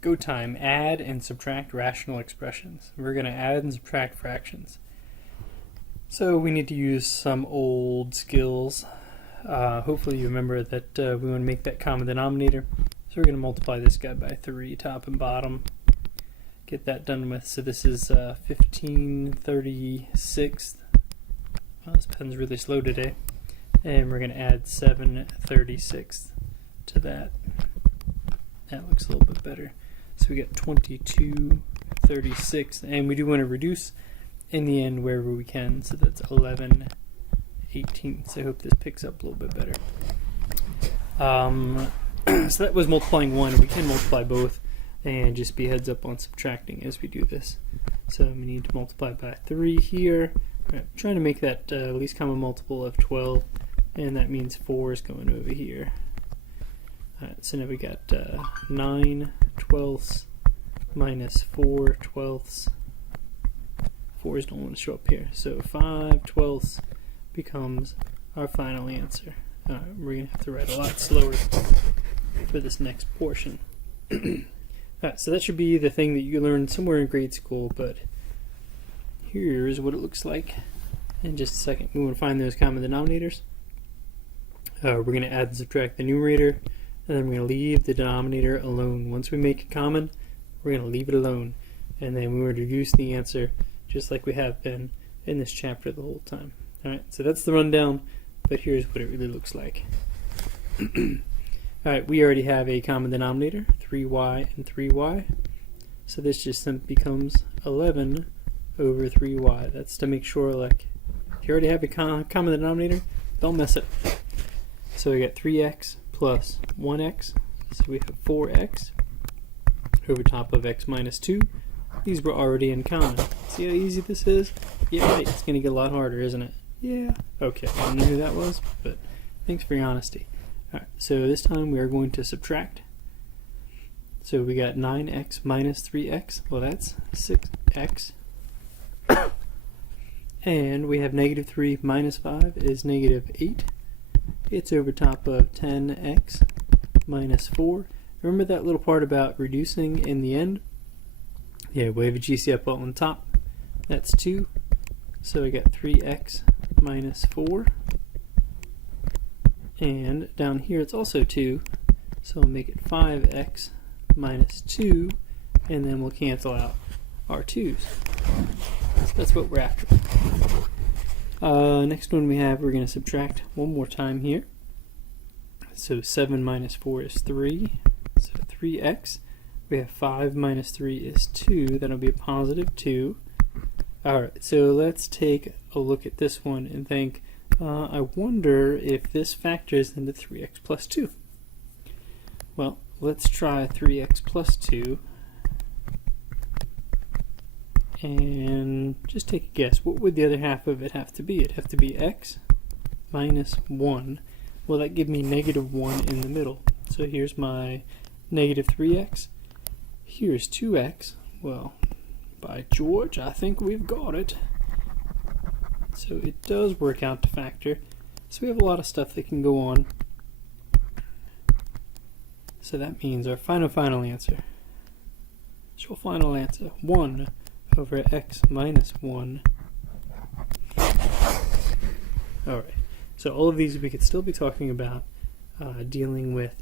Go time, add and subtract rational expressions. We're going to add and subtract fractions. So we need to use some old skills. Hopefully you remember that we want to make that common denominator. So we're going to multiply this guy by 3, top and bottom. Get that done with. So this is 15/36. Well, this pen's really slow today. And we're going to add 7/36 to that. That looks a little bit better. So we get 22/36, and we do want to reduce in the end wherever we can, so that's 11/18. So I hope this picks up a little bit better. So that was multiplying one. We can multiply both, and just be heads up on subtracting as we do this. So we need to multiply by 3 here. Right, trying to make that least common multiple of 12, and that means 4 is going over here. Alright, so now we got 9/12 minus 4/12. 4's don't want to show up here. So 5/12 becomes our final answer. Alright, we're going to have to write a lot slower for this next portion. Alright, so that should be the thing that you learned somewhere in grade school, but here's what it looks like in just a second. We want to find those common denominators. We're going to add and subtract the numerator, and then we're going to leave the denominator alone. Once we make it common, we're going to leave it alone, and then we will reduce the answer just like we have been in this chapter the whole time. Alright, so that's the rundown, but here's what it really looks like. Alright, we already have a common denominator, 3y and 3y, so this just simply becomes 11 over 3y. That's to make sure, like, if you already have a common denominator, don't mess it. So we got 3x plus 1x, so we have 4x over top of x minus 2. These were already in common. See how easy this is? Yeah, right. It's going to get a lot harder, isn't it? Yeah. Okay, I don't know who that was, but thanks for your honesty. Alright, so this time we are going to subtract. So we got 9x minus 3x. Well, that's 6x. And we have negative 3 minus 5 is negative 8. It's over top of 10x minus 4. Remember that little part about reducing in the end? Yeah, we have a GC up on top. That's 2. So we got 3x minus 4. And down here it's also 2. So we'll make it 5x minus 2. And then we'll cancel out our 2's. So that's what we're after. Next one we have, we're going to subtract one more time here. So 7 minus 4 is 3. So 3x. We have 5 minus 3 is 2. That'll be a positive 2. Alright, so let's take a look at this one and think, I wonder if this factors into 3x plus 2. Well, let's try 3x plus 2. And just take a guess. What would the other half of it have to be? It'd have to be x minus 1. Well, that gives me negative 1 in the middle. So here's my negative 3x. Here's 2x. Well, by George, I think we've got it. So it does work out to factor. So we have a lot of stuff that can go on. So that means our final answer. So final answer, 1 over x minus 1. Alright, so all of these we could still be talking about dealing with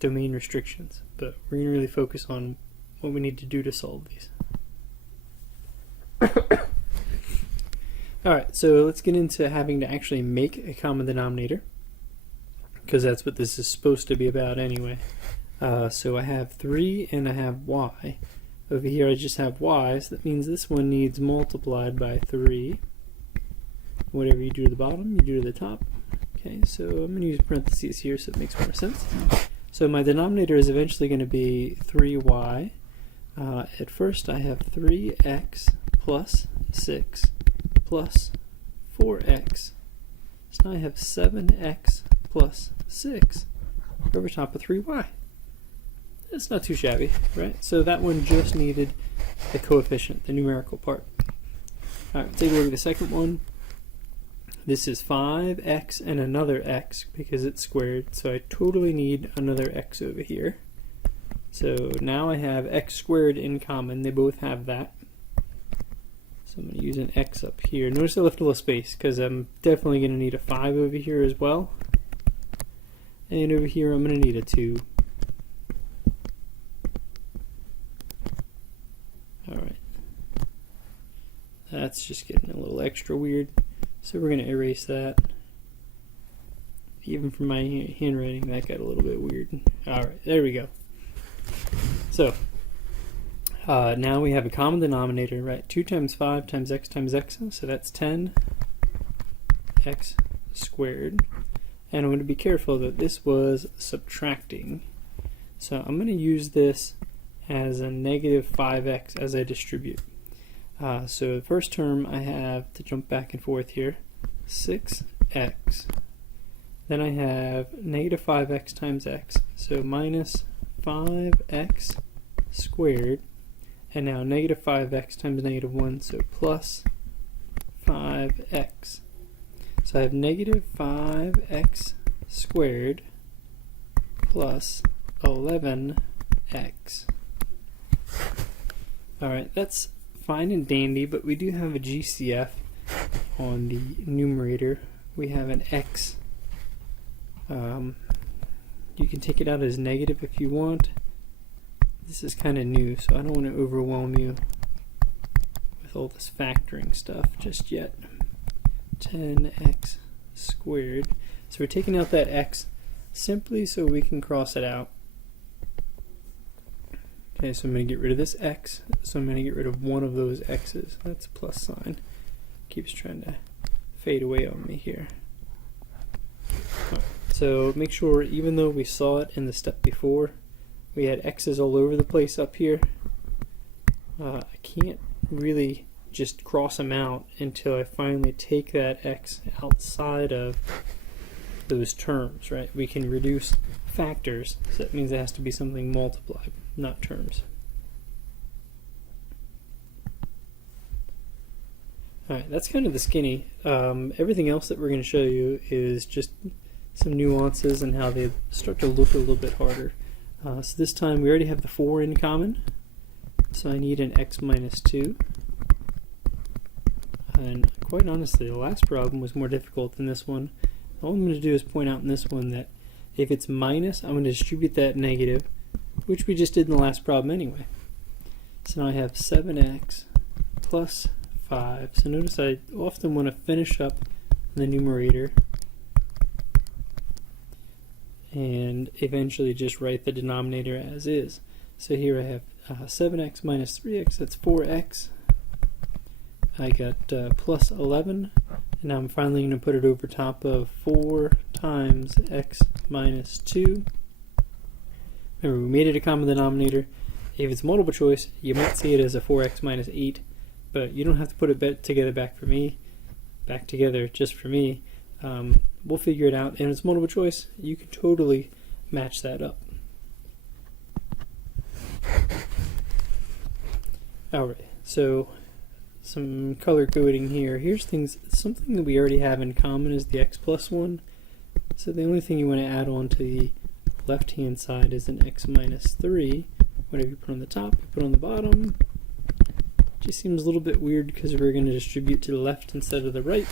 domain restrictions, but we're going to really focus on what we need to do to solve these. Alright, so let's get into having to actually make a common denominator, because that's what this is supposed to be about anyway. So I have 3 and I have y. Over here I just have y, so that means this one needs multiplied by 3. Whatever you do to the bottom, you do to the top. Okay, so I'm going to use parentheses here so it makes more sense. So my denominator is eventually going to be 3y. At first I have 3x plus 6 plus 4x. So now I have 7x plus 6 over top of 3y. That's not too shabby, right? So that one just needed the coefficient, the numerical part. Alright, take a look at the second one. This is 5x and another x because it's squared, so I totally need another x over here. So now I have x squared in common. They both have that. So I'm going to use an x up here. Notice I left a little space because I'm definitely going to need a 5 over here as well. And over here I'm going to need a 2. Alright. That's just getting a little extra weird. So we're going to erase that. Even from my handwriting, that got a little bit weird. Alright, there we go. So, now we have a common denominator, right? 2 times 5 times x, so that's 10 x squared. And I'm going to be careful that this was subtracting. So I'm going to use this as a negative 5x as I distribute. So the first term I have to jump back and forth here, 6x. Then I have negative 5x times x, so minus 5x squared. And now negative 5x times negative 1, so plus 5x. So I have negative 5x squared plus 11x. Alright, that's fine and dandy, but we do have a GCF on the numerator. We have an x. You can take it out as negative if you want. This is kind of new, so I don't want to overwhelm you with all this factoring stuff just yet. 10x squared. So we're taking out that x simply so we can cross it out. Okay, so I'm going to get rid of this x, so I'm going to get rid of one of those x's. That's a plus sign. Keeps trying to fade away on me here. Right, so make sure, even though we saw it in the step before, we had x's all over the place up here. I can't really just cross them out until I finally take that x outside of those terms, right? We can reduce factors, so that means it has to be something multiplied, not terms. Alright, that's kind of the skinny. Everything else that we're going to show you is just some nuances and how they start to look a little bit harder. So this time we already have the 4 in common, so I need an x minus 2. And quite honestly, the last problem was more difficult than this one. All I'm going to do is point out in this one that if it's minus, I'm going to distribute that negative, which we just did in the last problem anyway. So now I have 7x plus 5. So notice I often want to finish up the numerator and eventually just write the denominator as is. So here I have 7x minus 3x, that's 4x. I got plus 11, and now I'm finally going to put it over top of 4 times x minus 2. Remember, we made it a common denominator. If it's multiple choice, you might see it as a 4x minus 8, but you don't have to put it together back together just for me. We'll figure it out, and if it's multiple choice, you can totally match that up. Alright, so some color coding here. Here's something that we already have in common is the x plus 1. So the only thing you want to add on to the left hand side is an x minus 3. Whatever you put on the top, you put on the bottom. Just seems a little bit weird because we're going to distribute to the left instead of the right.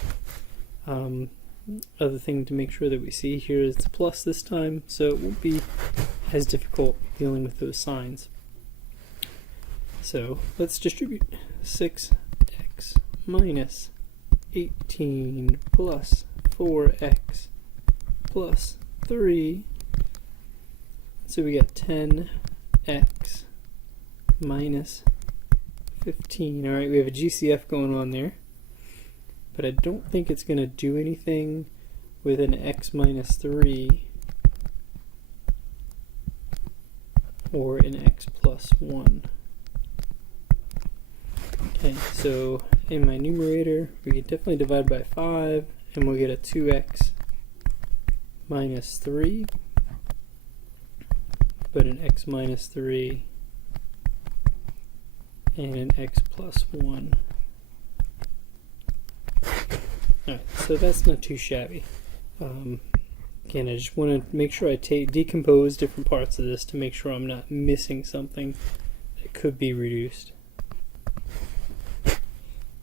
Other thing to make sure that we see here is it's plus this time, so it won't be as difficult dealing with those signs. So let's distribute 6x minus 18 plus 4x plus 3. So we got 10x minus 15. Alright, we have a GCF going on there. But I don't think it's going to do anything with an x minus 3 or an x plus 1. Okay, so in my numerator, we can definitely divide by 5, and we'll get a 2x minus 3, but an x minus 3 and an x plus 1. Alright, so that's not too shabby. Again, I just want to make sure I decompose different parts of this to make sure I'm not missing something that could be reduced.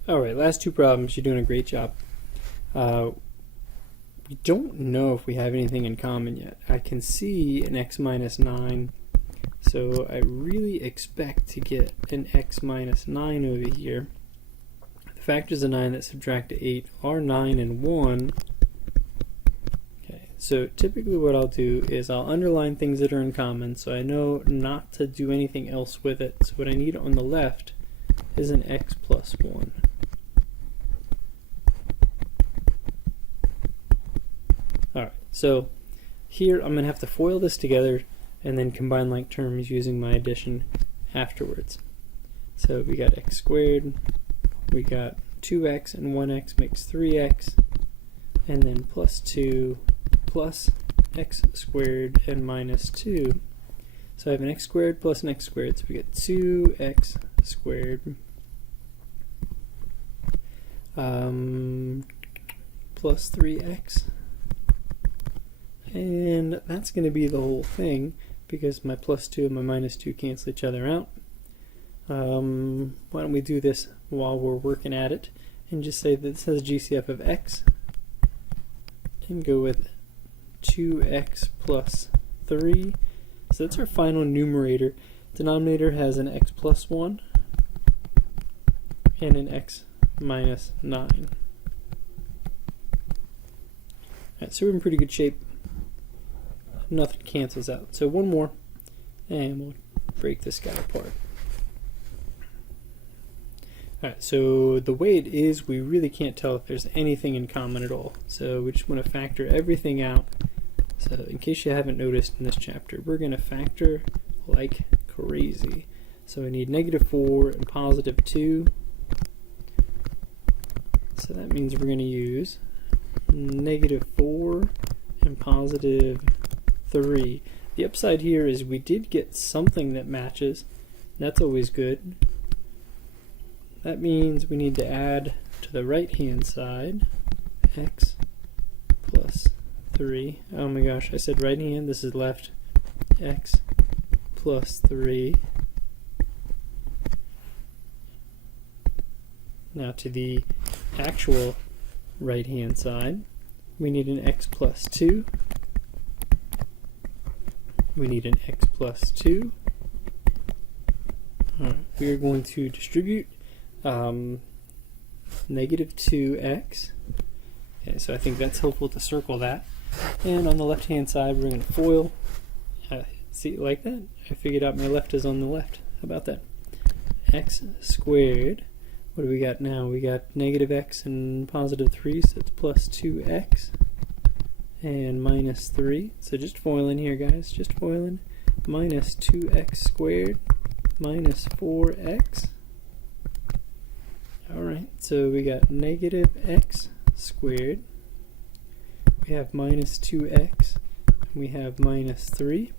Alright, last two problems. You're doing a great job. We don't know if we have anything in common yet. I can see an x minus 9, so I really expect to get an x minus 9 over here. The factors of 9 that subtract to 8 are 9 and 1. Okay, so typically what I'll do is I'll underline things that are in common so I know not to do anything else with it. So what I need on the left is an x plus 1. Alright, so here I'm going to have to FOIL this together and then combine like terms using my addition afterwards. So we got x squared, we got 2x and 1x makes 3x, and then plus 2 plus x squared and minus 2. So I have an x squared plus an x squared, so we get 2x squared plus 3x. And that's going to be the whole thing because my plus 2 and my minus 2 cancel each other out. Why don't we do this while we're working at it and just say that this has a GCF of x and go with 2x plus 3. So that's our final numerator. Denominator has an x plus 1 and an x minus 9. Alright, so we're in pretty good shape. Nothing cancels out. So one more, and we'll break this guy apart. Alright, so the way it is, we really can't tell if there's anything in common at all. So we just want to factor everything out. So in case you haven't noticed in this chapter, we're going to factor like crazy. So we need negative 4 and positive 2. So that means we're going to use negative 4 and positive 3. The upside here is we did get something that matches. That's always good. That means we need to add to the right hand side x plus 3. Oh my gosh, I said right hand, this is left. X plus 3. Now to the actual right hand side, we need an x plus 2. We need an x plus 2. Alright, we are going to distribute negative 2x. Okay, so I think that's helpful to circle that. And on the left hand side, we're going to FOIL. See, like that? I figured out my left is on the left. How about that? X squared. What do we got now? We got negative x and positive 3, so it's plus 2x. And minus 3. So just foiling here, guys. Just foiling. Minus 2x squared minus 4x. Alright, so we got negative x squared. We have minus 2x. And we have minus 3.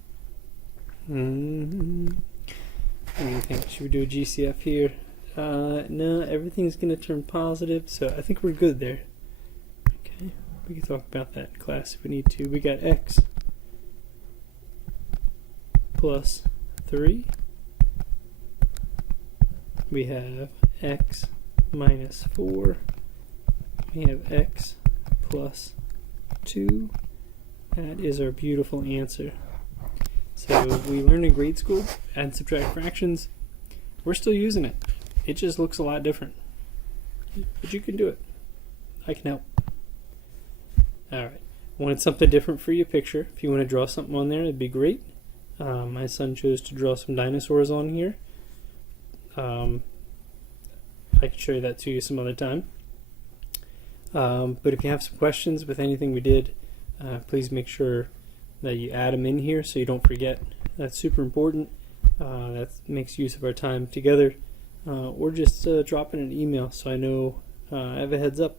What do you think? Should we do a GCF here? No, everything's going to turn positive, so I think we're good there. Okay, we can talk about that in class if we need to. We got x plus 3. We have x minus 4. We have x plus 2. That is our beautiful answer. So we learned in grade school, add and subtract fractions. We're still using it. It just looks a lot different. But you can do it. I can help. Alright. Wanted something different for your picture. If you want to draw something on there, it'd be great. My son chose to draw some dinosaurs on here. I can show you that to you some other time. But if you have some questions with anything we did, please make sure that you add them in here so you don't forget. That's super important. That makes use of our time together. Or just drop in an email so I know I have a heads up